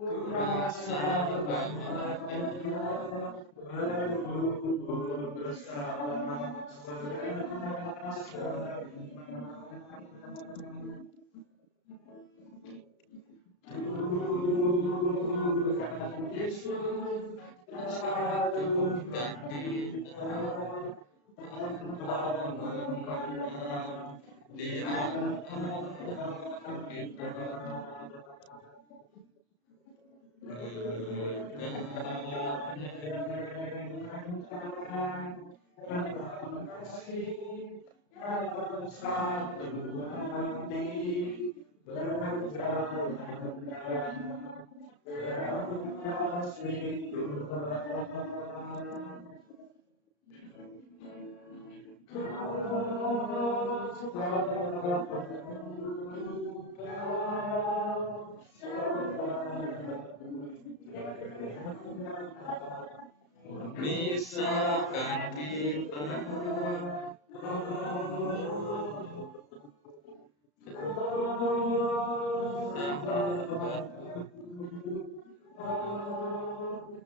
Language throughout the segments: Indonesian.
Kurasa bahagia berkumpul bersama merasa Tuhan Yesus satukan kita tanpa memandang di antara kita. Dalam kasih, dalam satu hati, berjalan dan kasih Tuhan. Kau sebagai memisahkan kita.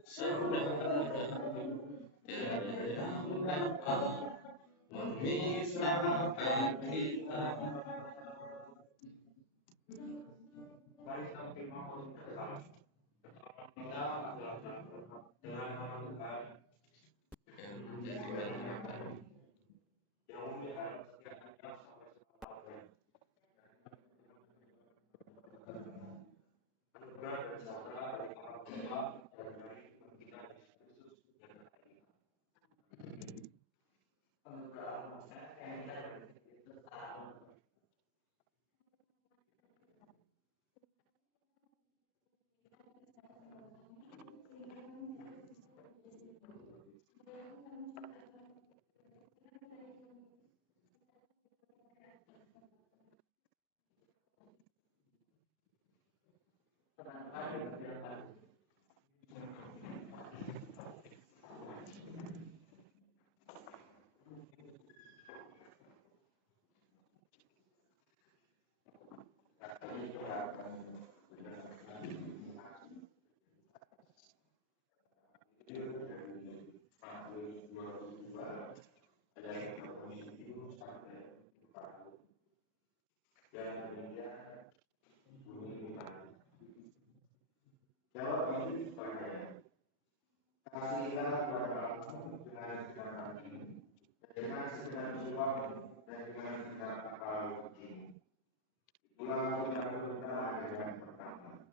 Saudaraku, tiada yang dapat memisahkan kita. Jawab ini sebagai kasihlah kepada aku dengan segenap hatimu, dengan segenap jiwamu, dan dengan segenap akal budimu. Itulah aku yang berkata dengan pertama.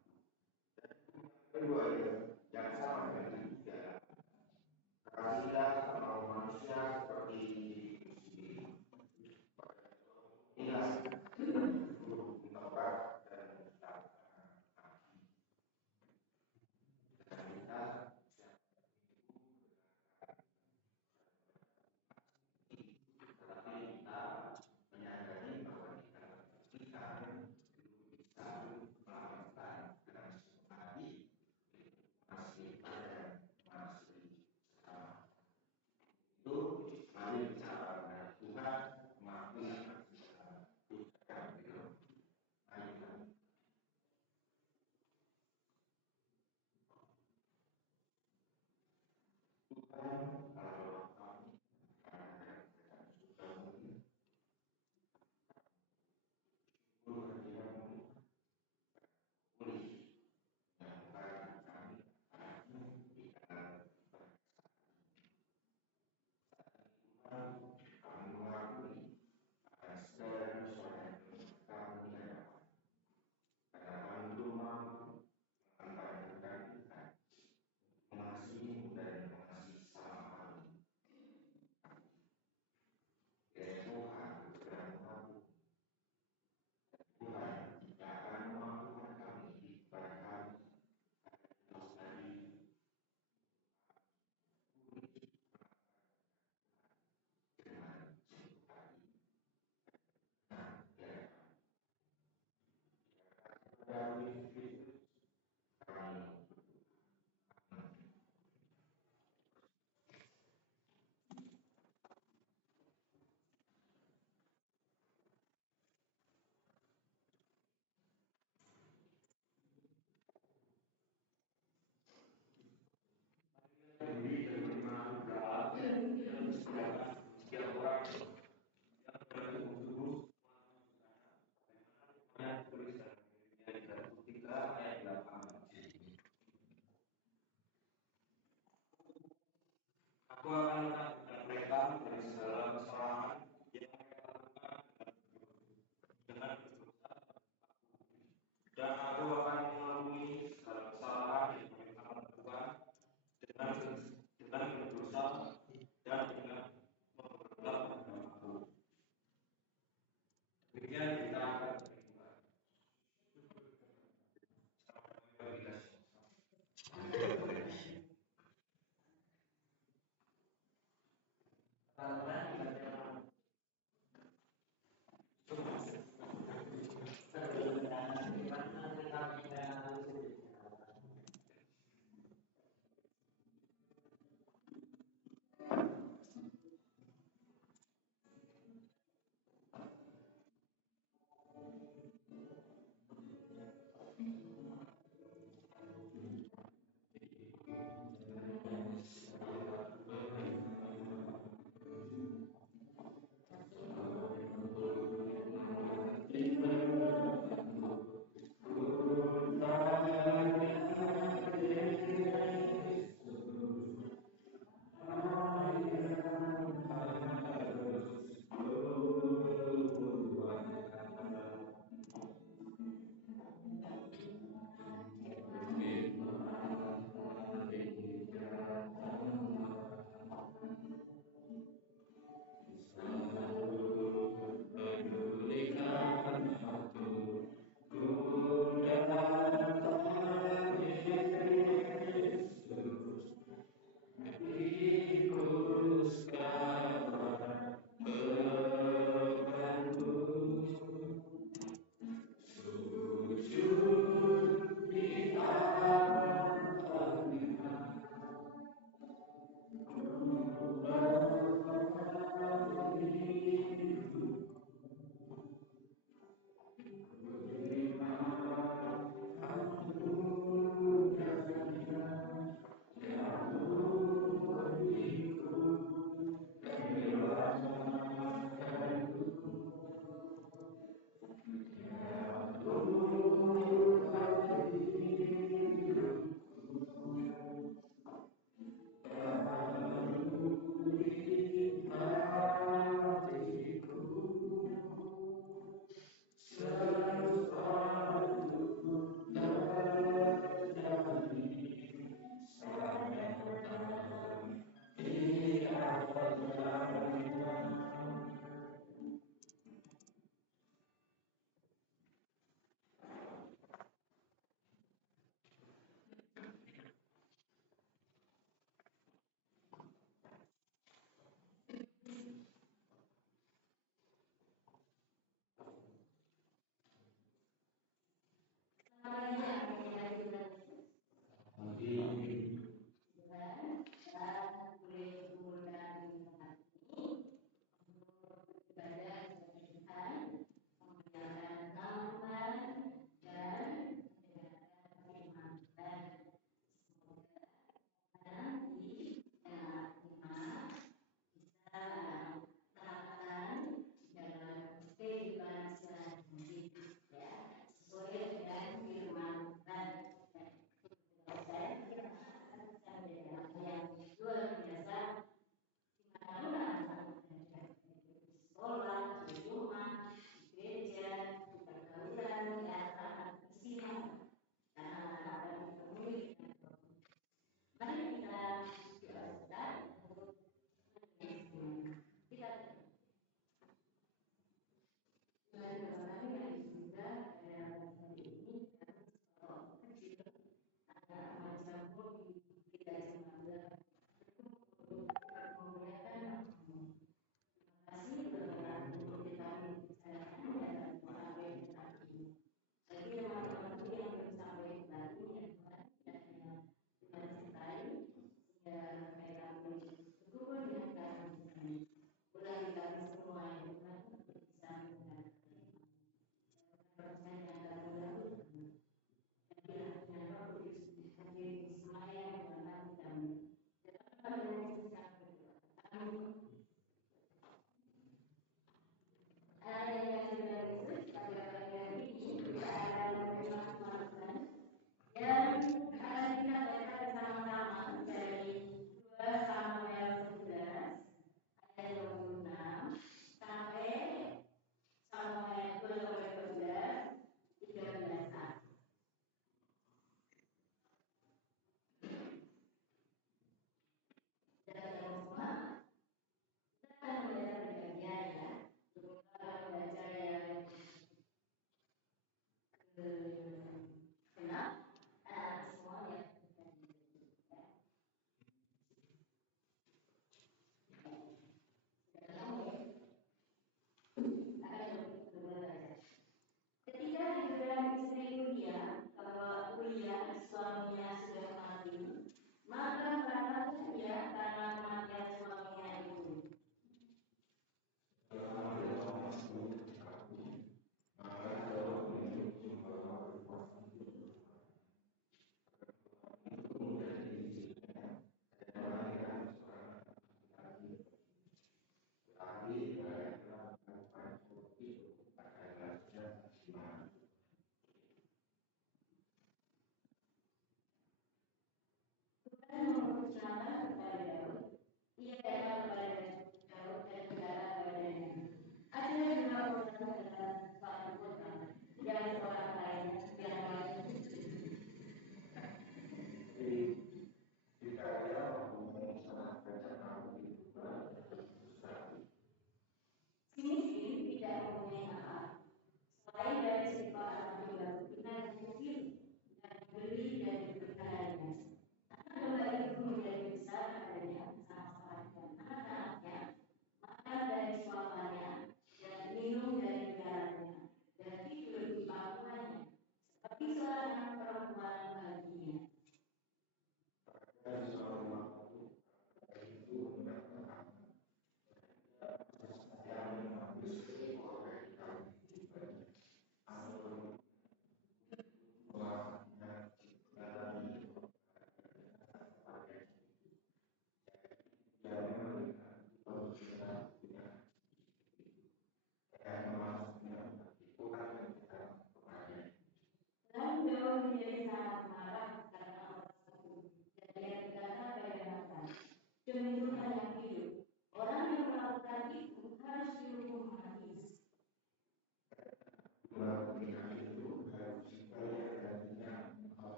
Kedua yang sama dengan itu adalah kasihlah sama manusia seperti dirimu sendiri. Inilah guru Taurat dan kitab dan kita menyadari bahwa kita melakukan dengan sepenuh hati masih ada masih sama. Itu mari bicara dengan Tuhan, mengakui Tuhan itu. Mari Tuhan kalau kami akan sudah Tuhan yang pulih yang baik kami di dalam Tuhan kami mengakui akan segala dosa yang kami lakukan. Karena kami belum mampu mengangkat Tuhan mengasihimu dan mengasihi sama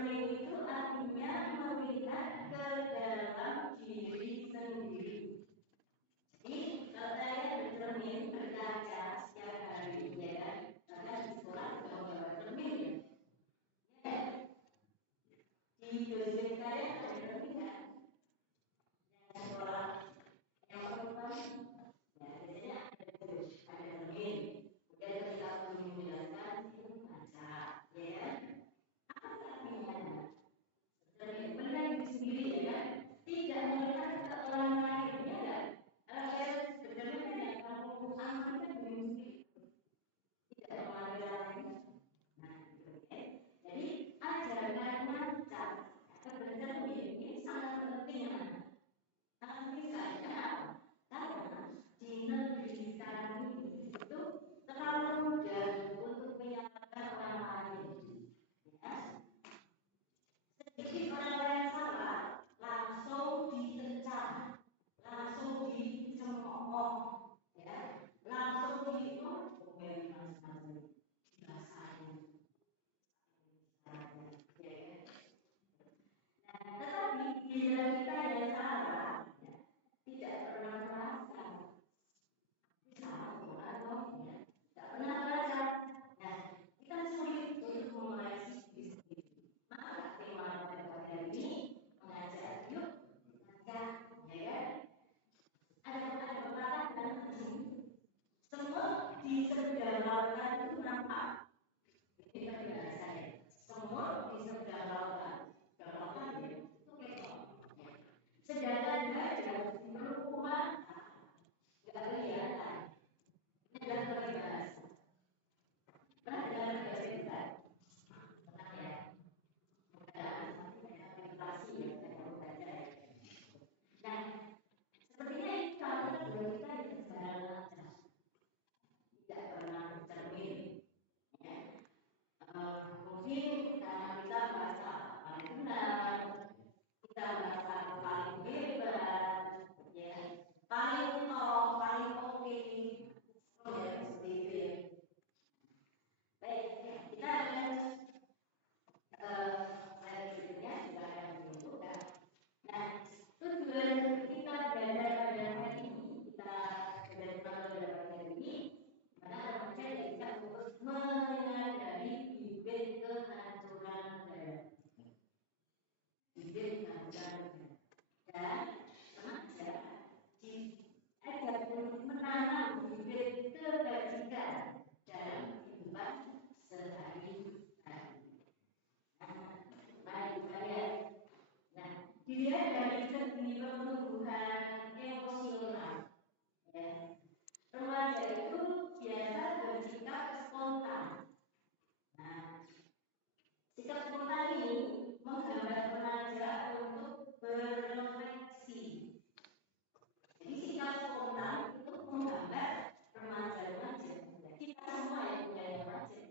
bercermin itu artinya melihat ke dalam diri sendiri. Jadi kalau kalian bercermin, berkaca setiap hari, ya kan? Karena di sekolah juga membawa cermin, ya. Ya. Di dosen kalian ada cermin kan? Yang sekolah yang perempuan, ya biasanya ada cermin. Kemudian ketika guru menjelaskan itu baca, ya kan? Apa artinya? Cermin melihat diri sendiri, ya kan? Tidak melihat ke orang lain, ya kan? Kalau kalian bercermin kan ya, kalau aman kan diri sendiri, tidak memandang lain. Nah, gitu ya. Jadi ajarkan ngaca atau bercermin ini sangat penting, sangat penting sekali. Kenapa? Karena di negeri sekarang ini itu terlalu mudah untuk menyalahkan orang lain. Ya. Sedikit orang yang salah langsung dicecah, langsung dicemooh, ya, langsung diomel macam-macam bahasanya, ya kan? Nah, tetapi bila kita yang salah, ya, tidak pernah merasa salah atau ya, tidak pernah belajar. Nah, kita sulit untuk mengoreksi diri sendiri. Maka tema pada hari ini mengajak yuk ngaca, ya kan? Ada pepatah dan semut di seberang lautan itu nampak. Ini penjelasan saya. Semut di seberang lautan, ya, itu ketok. Sedangkan gajah di rumah nggak kelihatan. Ini adalah peribahasa. Pernah dengar peribahasa? Pernah ya? Bukan, tapi inflasi ya, saya baca ya. Nah, sepertinya itu kalau kita yang sedang belajar, tidak pernah bercermin, ya. Mungkin karena kita merasa paling benar, kita merasa paling hebat, ya, paling top, paling oke, ya, seperti itu ya. Baik, kita akan slide berikutnya juga akan menunjukkan. Nah, tujuan kita belajar pada hari ini, kita belajar pada hari ini, mana remaja diajak untuk menyadari bibit kehancuran budaya, bibit kehancuran budaya, dan remaja diajak untuk menanam bibit kebajikan dalam kehidupan sehari-hari. Baik, kalian. Nah, dilihat dari segi pertumbuhan emosional, ya. Remaja itu biasa bersikap spontan. Nah, sikap spontan ini menghambat remaja untuk berefleksi. Jadi sikap spontan itu menghambat remaja-remaja. Kita semua yang punya remaja,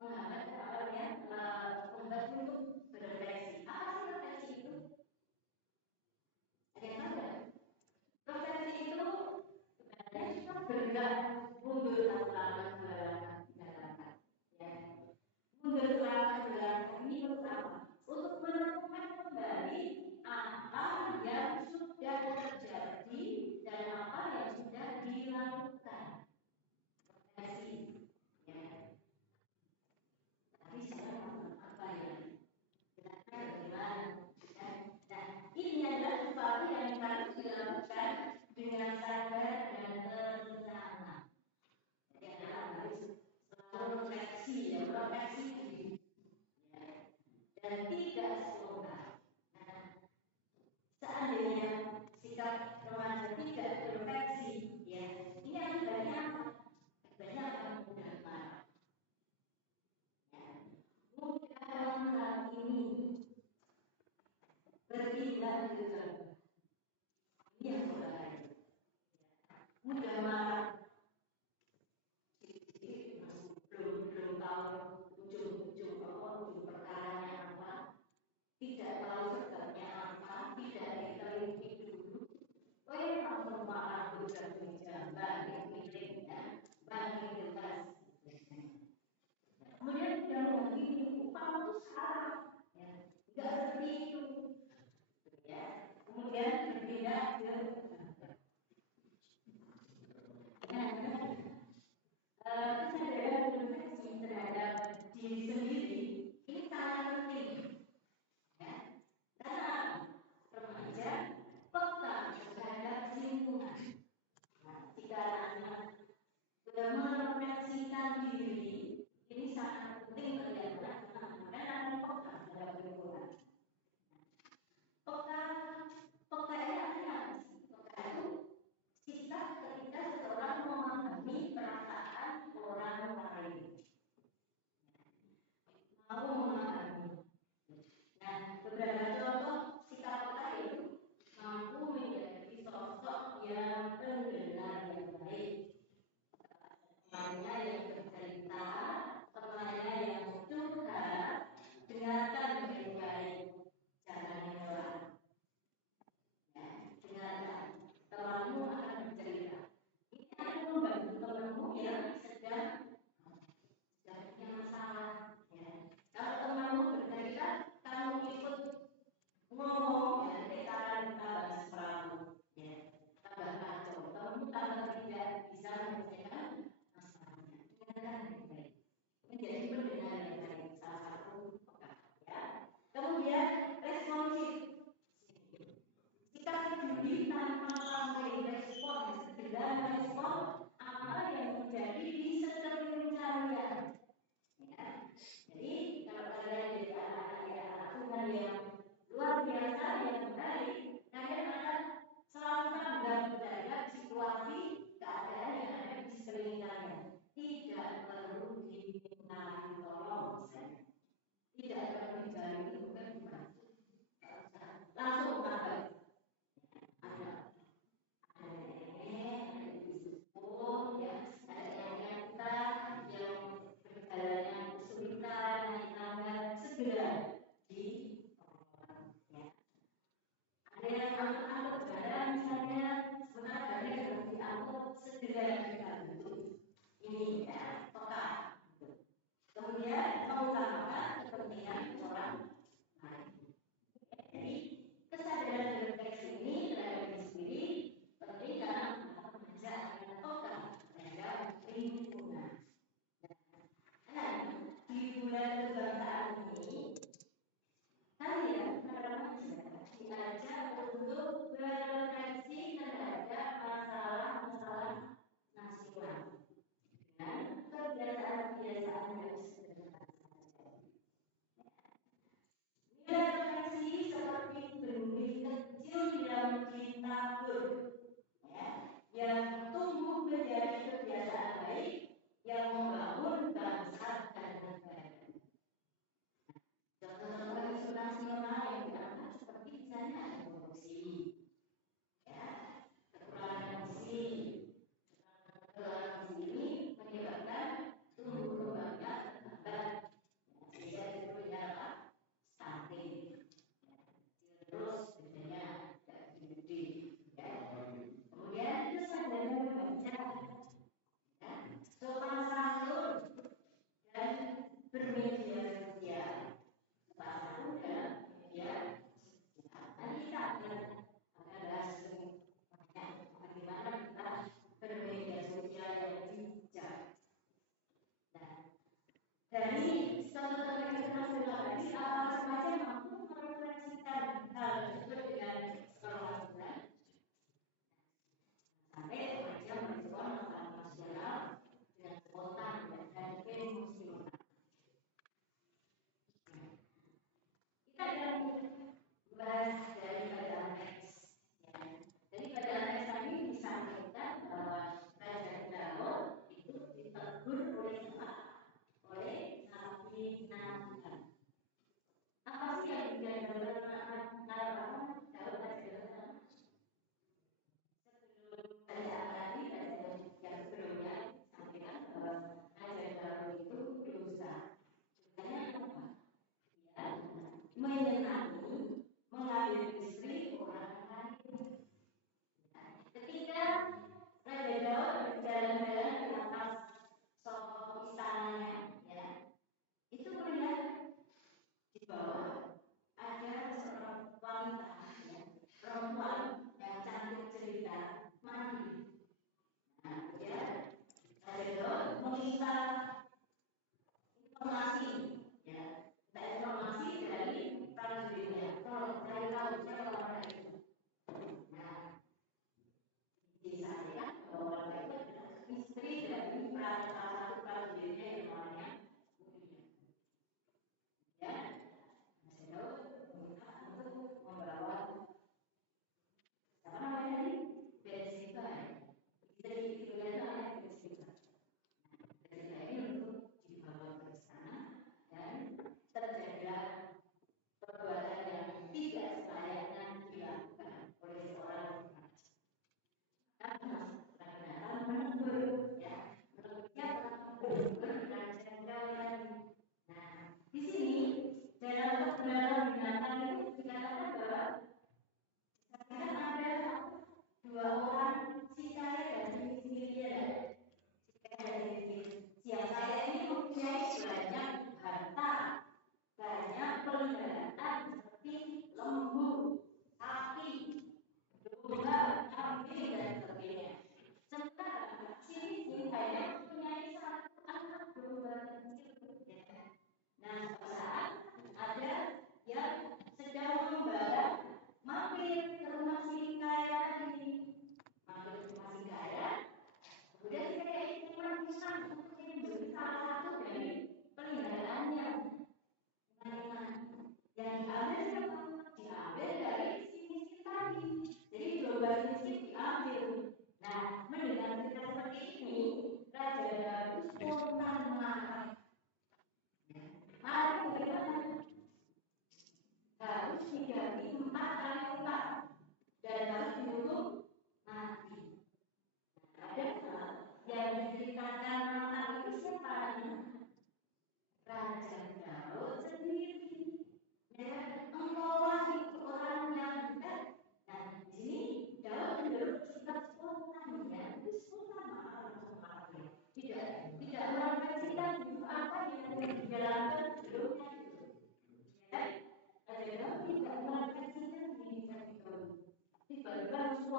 menghambat apa ya? Menghambat untuk berefleksi. Apa sih refleksi itu? Ada yang tahu nggak? Refleksi itu sebenarnya kita bergerak mundur satu langkah dua langkah tiga langkah, ya. Mundur selangkah dua langkah ini untuk apa? Untuk menemukan kembali apa yang sudah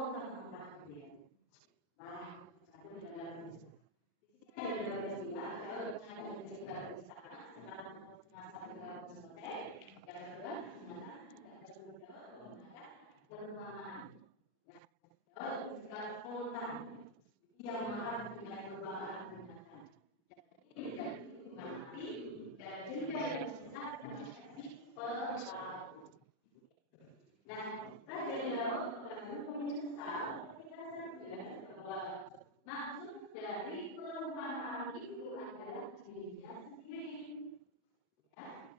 spontan menolak dia. Malah satu dalam ada dua peristiwa, kalau ada cerita bersama setelah masa berlalu selesai, yang kedua gimana ada berdoa menggunakan perumpamaan. Nah, Daud bersikap spontan, dia marah dengan perumpamaan menggunakan. Dan ini menjadi hukuman mati dan denda yang besar bagi pelaku. Nah, Raja Daud lalu menyesal ketika sadar bahwa maksud dari perumpamaan itu adalah dirinya sendiri. Ya.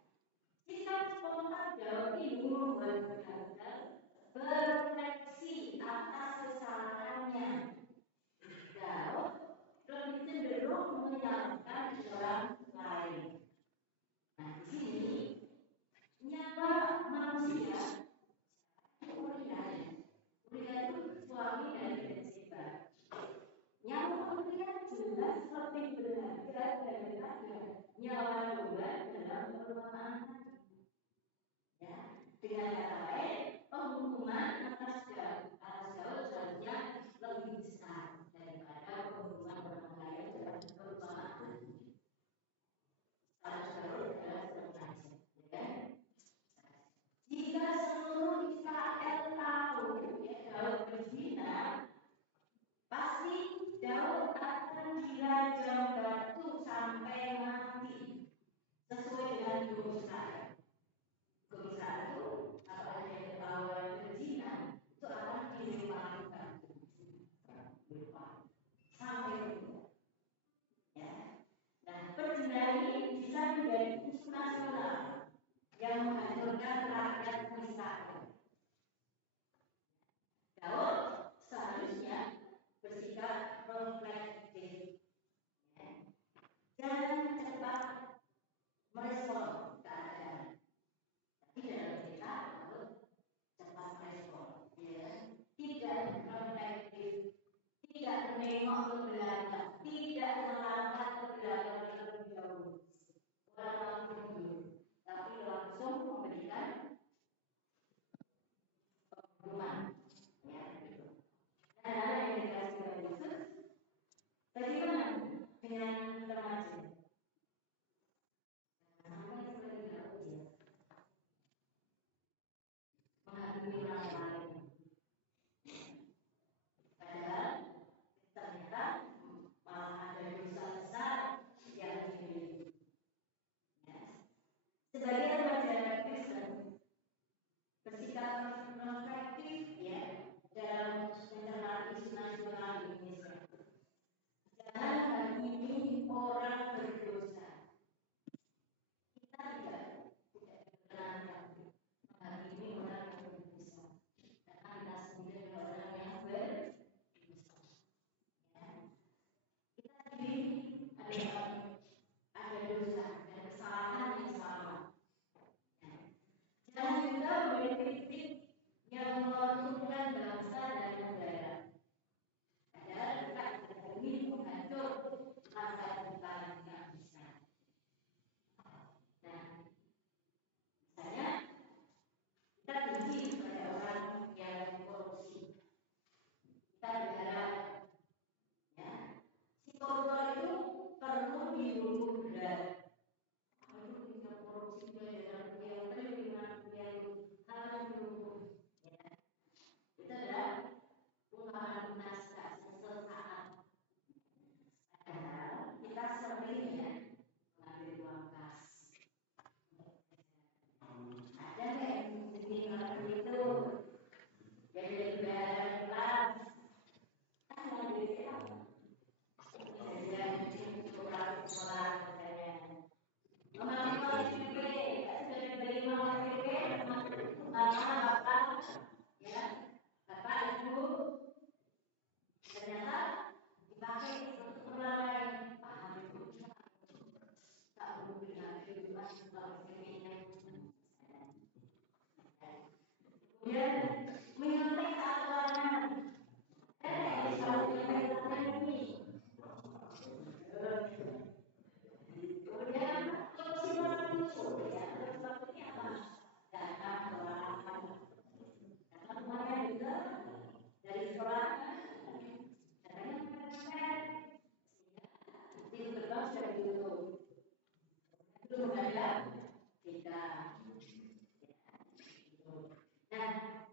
Sikap spontan Daud ini membuat Daud berefleksi atas kesalahannya. Daud lebih cenderung menyalahkan orang lain. Nah, di sini nyawa manusia Uria itu suami dari Bathsheba. Nyawa Uria jelas lebih berharga daripada nyawa domba dalam perumpamaan tadi. Ya, dengan kata lain, penghukuman atas Daud seharusnya lebih besar daripada penghukuman orang lain dalam perumpamaan tadi. Status Daud adalah seorang ya. Jika seluruh Israel tahu Daud berzina, pasti Daud akan dirajam batu sampai mati sesuai dengan hukum Israel. Hukum Israel itu kalau ada yang ketahuan berzina itu akan dilempari batu sampai meninggal. Ya. Nah, perzinahan ini bisa menjadi isu nasional yang menghancurkan rakyat Israel. Daud seharusnya bersikap reflektif, ya. Jangan cepat merespon keadaan. Tapi dalam cerita Daud cepat merespon, ya. Tidak reflektif, tidak menengok ke belakang, tidak melangkah ke belakang terlebih dahulu, orang langsung dulu, tapi langsung memberikan Nah,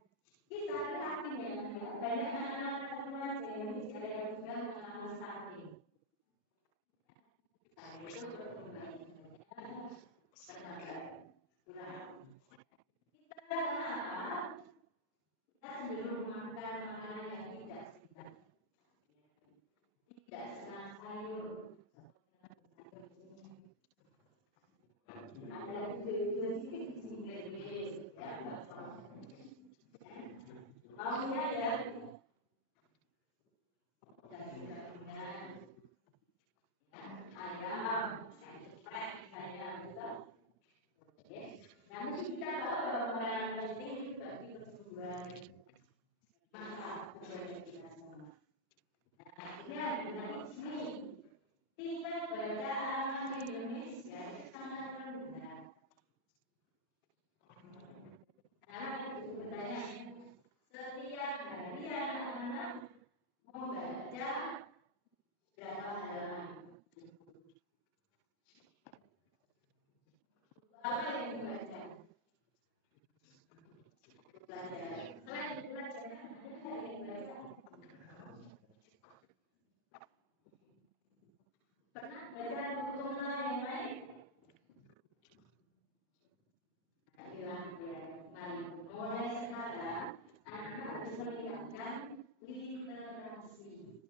kita yakin ya, banyak anak-anak remaja Indonesia yang juga mengalami stunting. Itu perkembangan tenaga kurang. Kita kenapa? Kita cenderung makan makanan yang tidak sehat, tidak senang sayur. Ada ide-ide sedikit di sini, ya, maunya ya, daging-dagingan, ayam, geprek, saya gitu. Namun kita tahu bahwa makanan penting bagi pertumbuhan masa tubuh kita semua. Nah, akhirnya dengan ini tingkat baca anak Indonesia itu sangat rendah. Anak itu bertanya, setiap hari anak-anak membaca berapa halaman? Apa yang dibaca? Belajar. Selain belajar, ada yang baca. Pernah baca buku yang lain? Bilang dia, mari mulai sekarang anak harus meningkatkan literasi.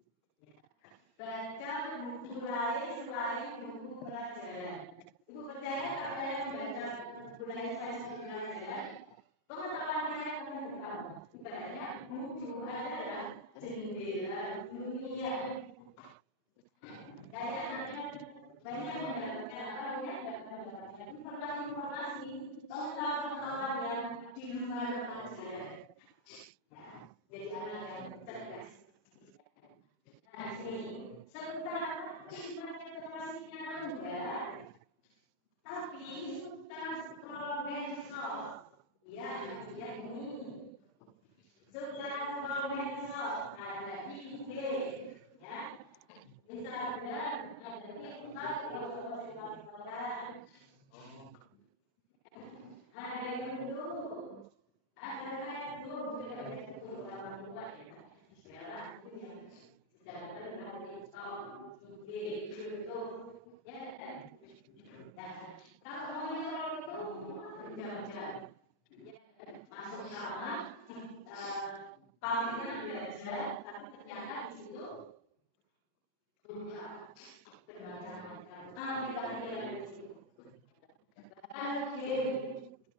Baca buku lain selain buku pelajaran. Ibu percaya kalau saya membaca buku lain selain buku pelajaran, pengetahuan saya akan bertambah. Ibaratnya buku adalah jendela dunia. Saya akan banyak mendapatkan informasi-informasi pengetahuan yang di luar pelajaran. Jadi anak yang cerdas. Nah, ini sementara informasinya rendah, tapi suka scroll medsos. Ya, maksudnya ini suka scroll medsos, ada IG, ya, Instagram, ada TikTok, ada YouTube, ada Facebook, juga ada YouTube orang tua ya. Sekarang itu yang sedang terkenal TikTok, IG, YouTube, ya kan? Nah, kalau mau nyerol itu berjam-jam, ya, masuk kamar, pamitnya belajar, tapi ternyata di situ buka bermacam-macam aplikasi yang ada di situ. Bahkan game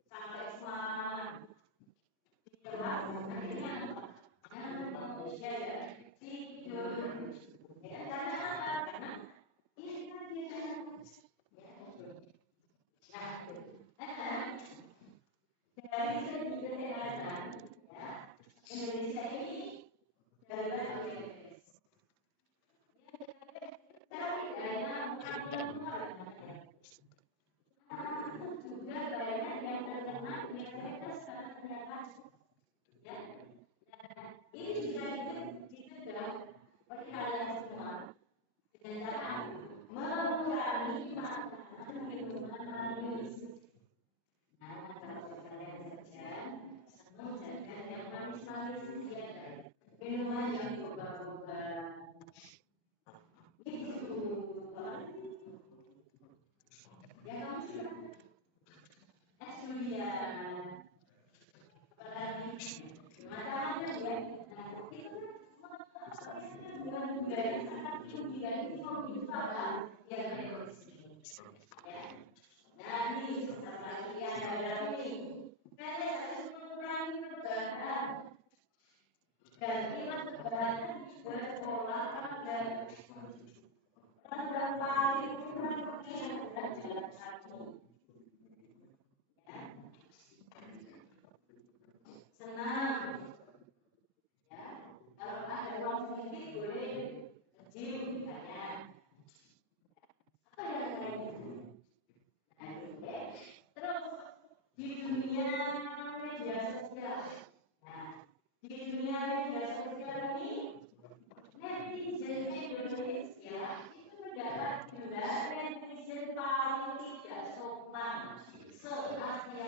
sampai semalam di kelas akhirnya apa? Tidur. Ya, karena apa? Karena ini kan dia. Nah, dari segi kesehatan, ya, Indonesia ini darurat diabetes. Tapi karena juga banyak yang terkena diabetes karena ternyata, ya, ini bisa dicegah oleh kalian semua dengan cara mengurangi makanan minuman manis. Nah, kalau kalian jajan, senang jajan yang manis-manis, ya kan? Minuman yang boba-boba, itu yang kamu suka, es durian, apalagi macam-macam ya. Nah, itu kan dengan budaya sangat tinggi dan itu menyebabkan diabetes. Ya. Nah, ini setelah yang dalam ini, kalian harus mengurangi perubahan. Gantilah perubahan berolahraga. Yang paling kurang adalah jalan kaki. Ya. Senang. Ya. Kalau ada uang sedikit boleh ke gym misalnya. Apa yang lainnya? Nah, oke. Terus di dunia media sosial. Nah, di dunia media sosial ini netizen Indonesia itu mendapat gelar netizen paling tidak sopan se-Asia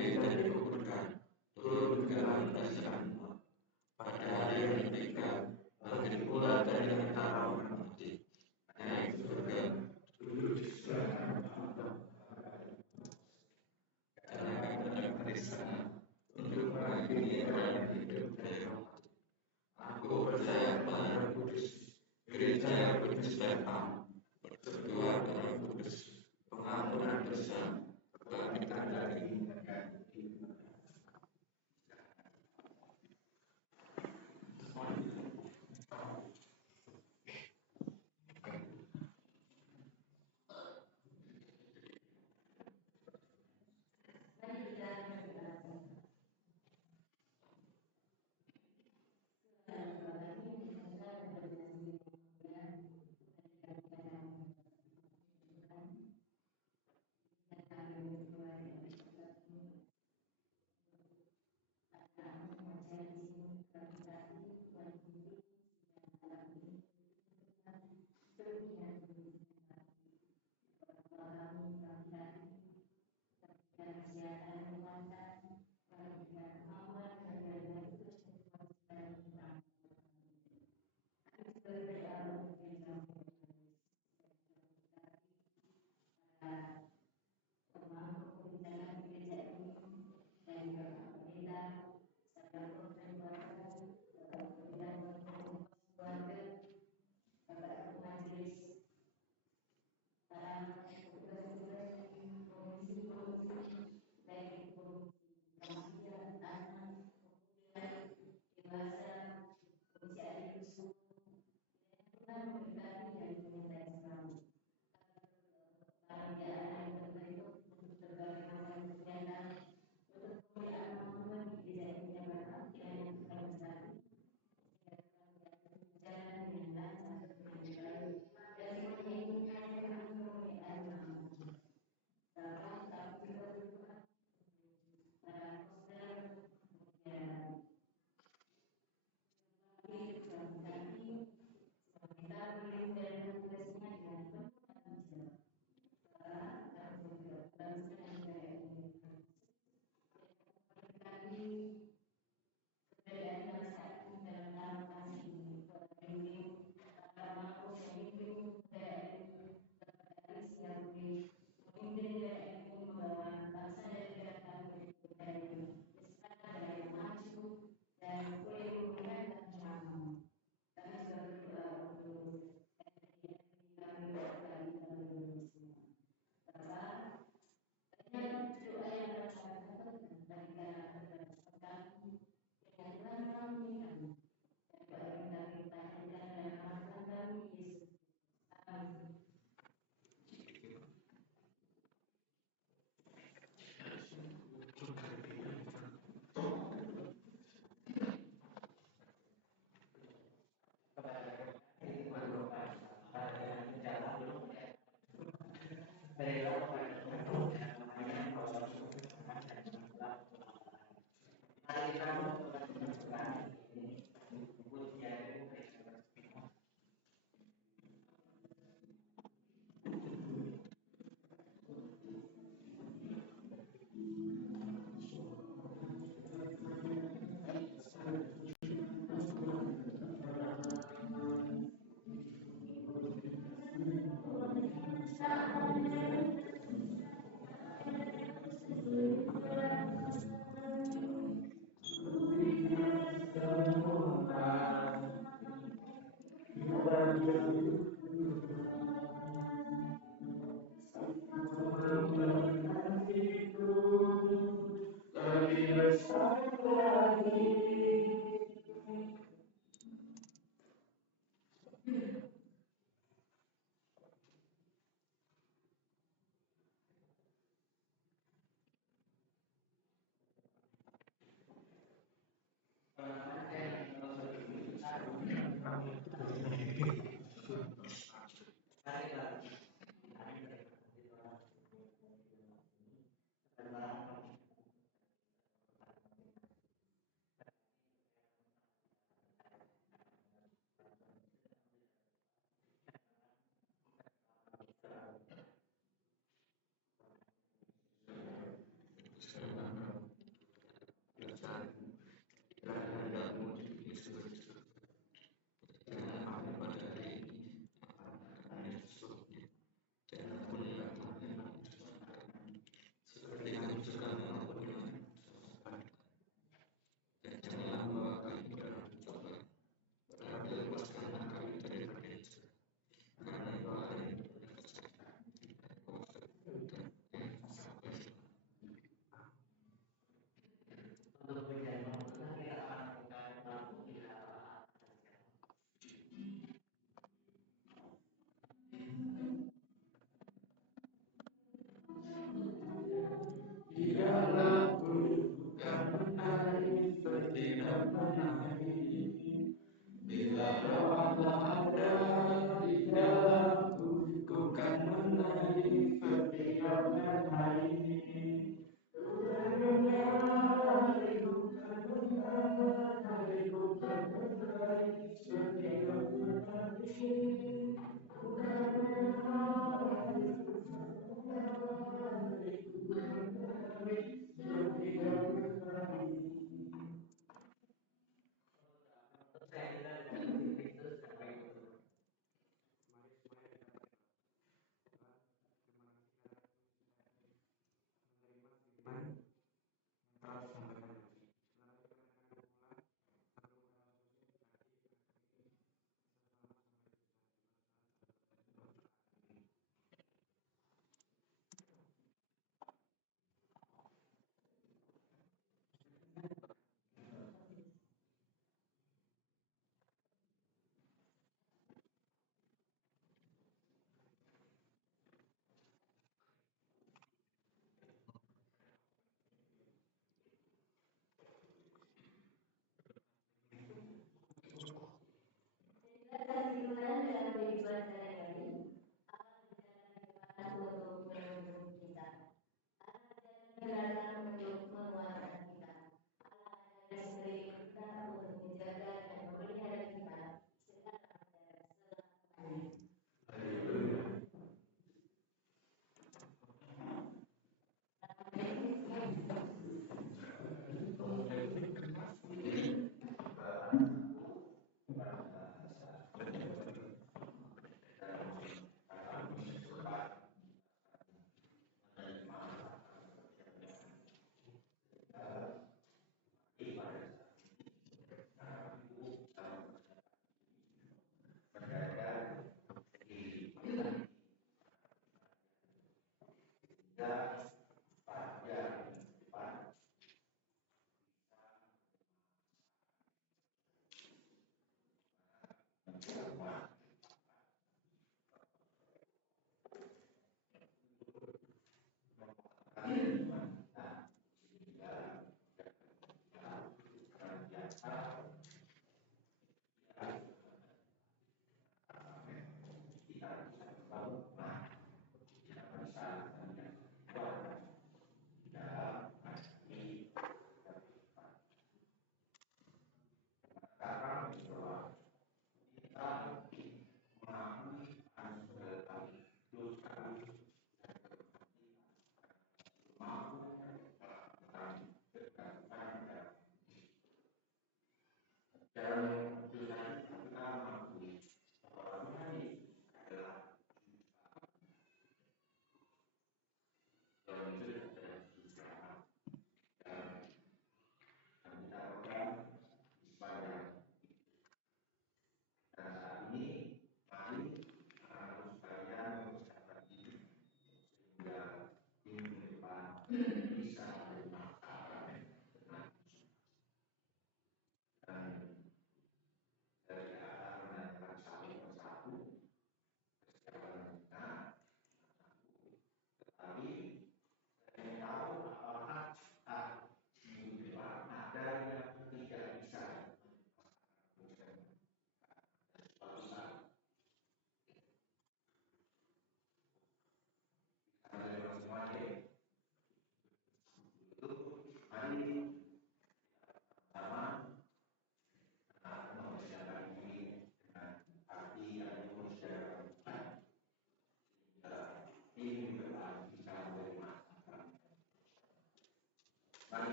mati dan dikuburkan, turun ke alam kerajaan Allah. Pada hari yang ketiga, bangkit pula dari antara orang mati, naik ke surga, duduk di sebelah kanan Allah. Karena akan datang di sana untuk mengakhiri era yang hidup dari orang mati. Aku percaya pada Roh Kudus, gereja yang kudus dan am, persekutuan Roh Kudus, pengampunan dosa, kebangkitan dari Mari kita berdoa.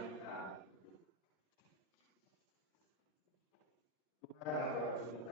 kita. Tuhan adalah sumber